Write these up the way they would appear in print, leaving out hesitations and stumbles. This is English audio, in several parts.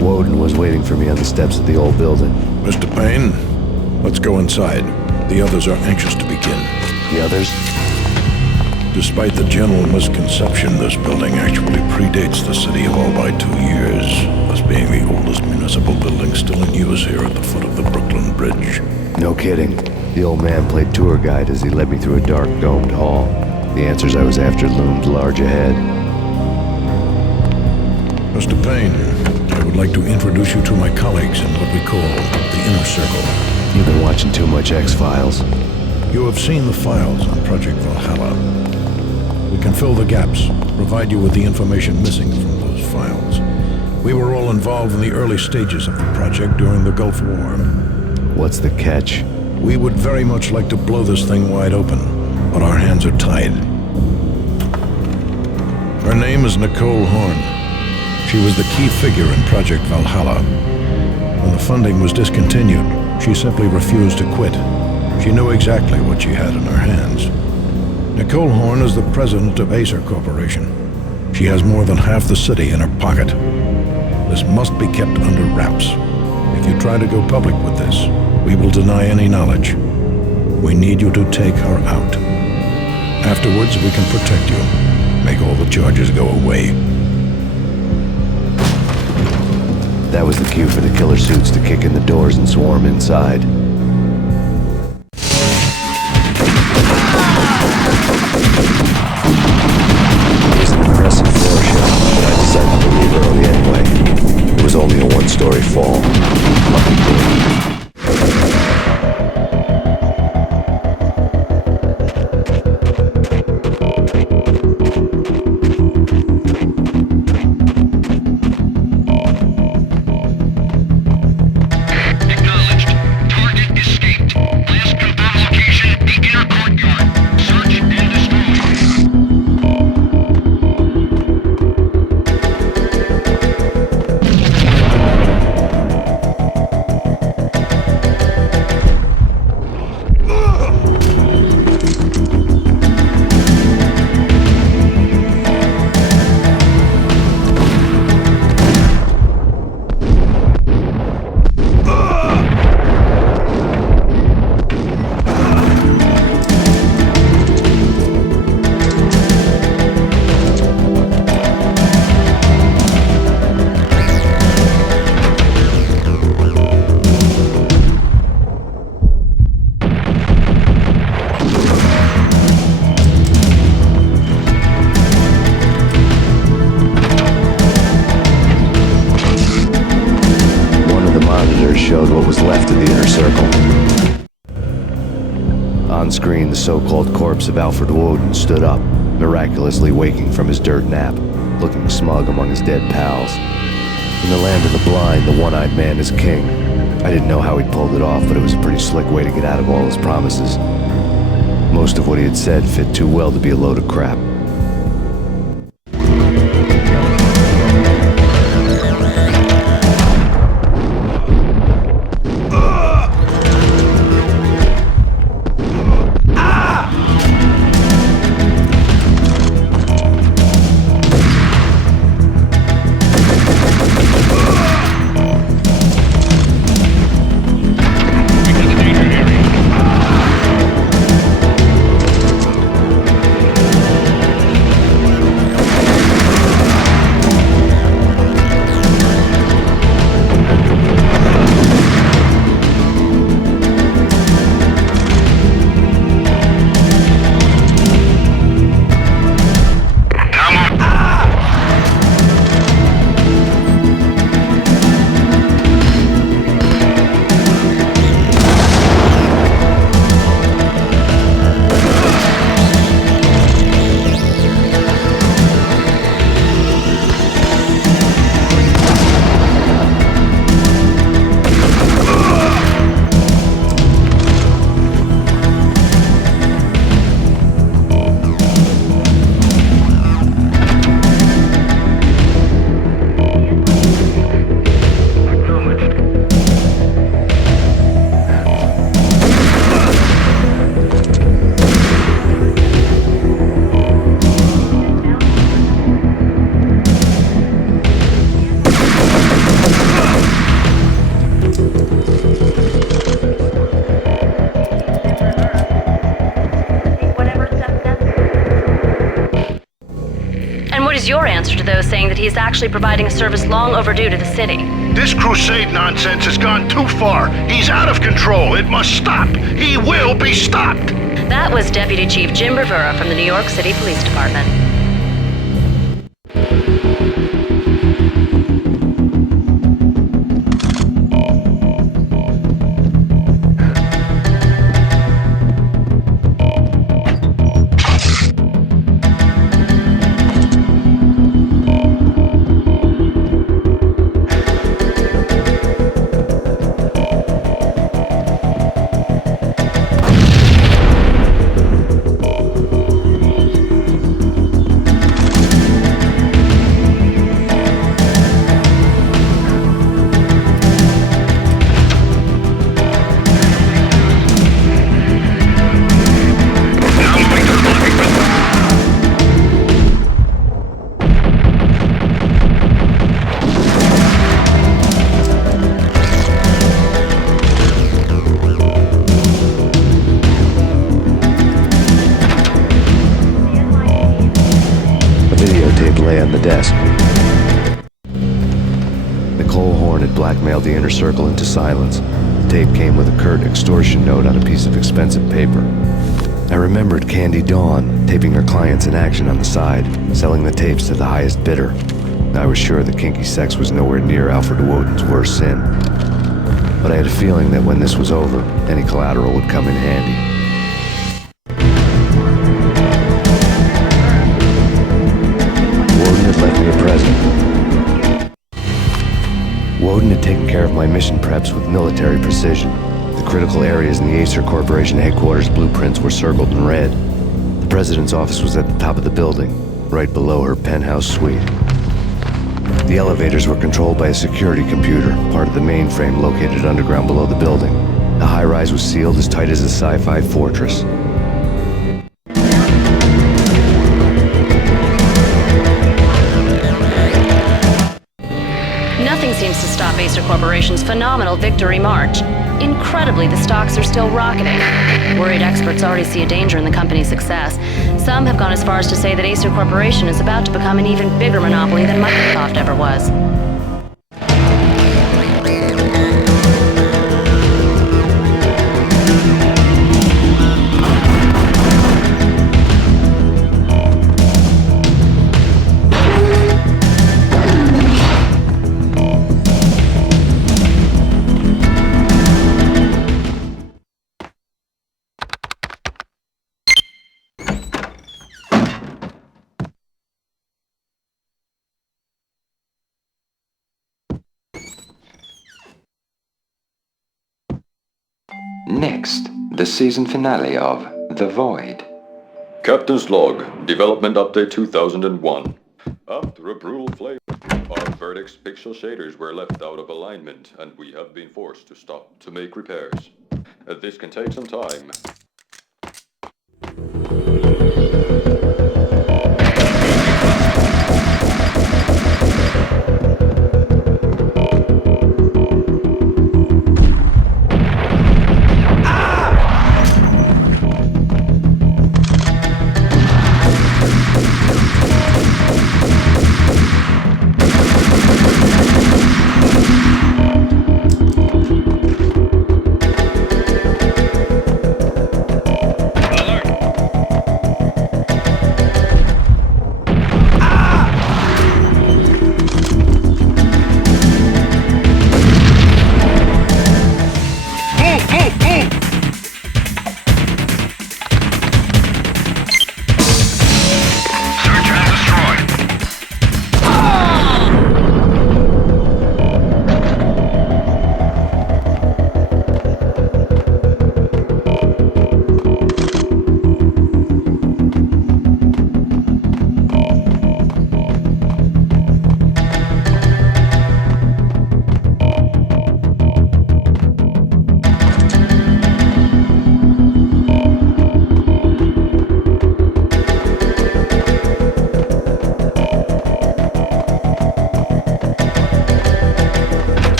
Woden was waiting for me on the steps of the old building. Mr. Payne, let's go inside. The others are anxious to begin. The others? Despite the general misconception, this building actually predates the City Hall by 2 years, thus being the oldest municipal building still in use here at the foot of the Brooklyn Bridge. No kidding. The old man played tour guide as he led me through a dark, domed hall. The answers I was after loomed large ahead. Mr. Payne, I would like to introduce you to my colleagues in what we call the Inner Circle. You've been watching too much X-Files. You have seen the files on Project Valhalla. We can fill the gaps, provide you with the information missing from those files. We were all involved in the early stages of the project during the Gulf War. What's the catch? We would very much like to blow this thing wide open, but our hands are tied. Her name is Nicole Horn. She was the key figure in Project Valhalla. When the funding was discontinued, she simply refused to quit. She knew exactly what she had in her hands. Nicole Horn is the president of Acer Corporation. She has more than half the city in her pocket. This must be kept under wraps. If you try to go public with this, we will deny any knowledge. We need you to take her out. Afterwards, we can protect you. Make all the charges go away. That was the cue for the killer suits to kick in the doors and swarm inside. It was an impressive floor show, but I decided to leave early anyway. It was only a one-story fall. Lucky day. Showed what was left of the Inner Circle. On screen, the so-called corpse of Alfred Woden stood up, miraculously waking from his dirt nap, looking smug among his dead pals. In the land of the blind, the one-eyed man is king. I didn't know how he'd pulled it off, but it was a pretty slick way to get out of all his promises. Most of what he had said fit too well to be a load of crap. to those saying that he is actually providing a service long overdue to the city. This crusade nonsense has gone too far. He's out of control. It must stop. He will be stopped. That was Deputy Chief Jim Bravura from the New York City Police Department. Desk. Nicole Horn had blackmailed the inner circle into silence. The tape came with a curt extortion note on a piece of expensive paper. I remembered Candy Dawn taping her clients in action on the side, selling the tapes to the highest bidder. I was sure that kinky sex was nowhere near Alfred Woden's worst sin. But I had a feeling that when this was over, any collateral would come in handy. Left me a present. Woden had taken care of my mission preps with military precision. The critical areas in the Acer Corporation headquarters blueprints were circled in red. The president's office was at the top of the building, right below her penthouse suite. The elevators were controlled by a security computer, part of the mainframe located underground below the building. The high-rise was sealed as tight as a sci-fi fortress. Nothing seems to stop Acer Corporation's phenomenal victory march. Incredibly, the stocks are still rocketing. Worried experts already see a danger in the company's success. Some have gone as far as to say that Acer Corporation is about to become an even bigger monopoly than Microsoft ever was. Next, the season finale of The Void. Captain's log, development update 2001. After a brutal flame, our Vertex pixel shaders were left out of alignment, and we have been forced to stop to make repairs. This can take some time.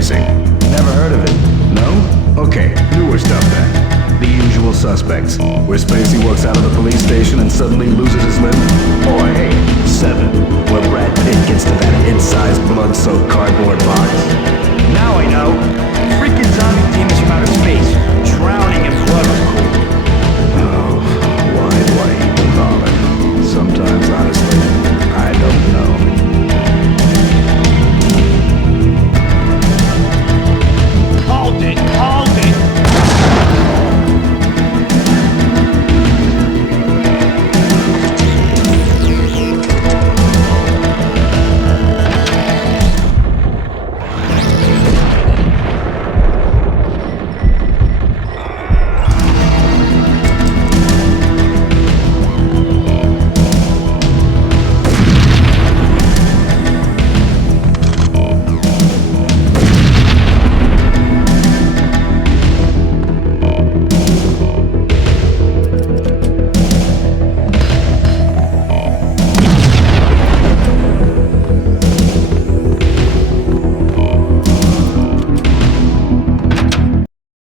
Racing. Never heard of it. No? Okay, newer stuff then. The Usual Suspects, where Spacey walks out of the police station and suddenly loses his limb. Or hey, 7, where Brad Pitt gets to that id-sized blood-soaked cardboard box.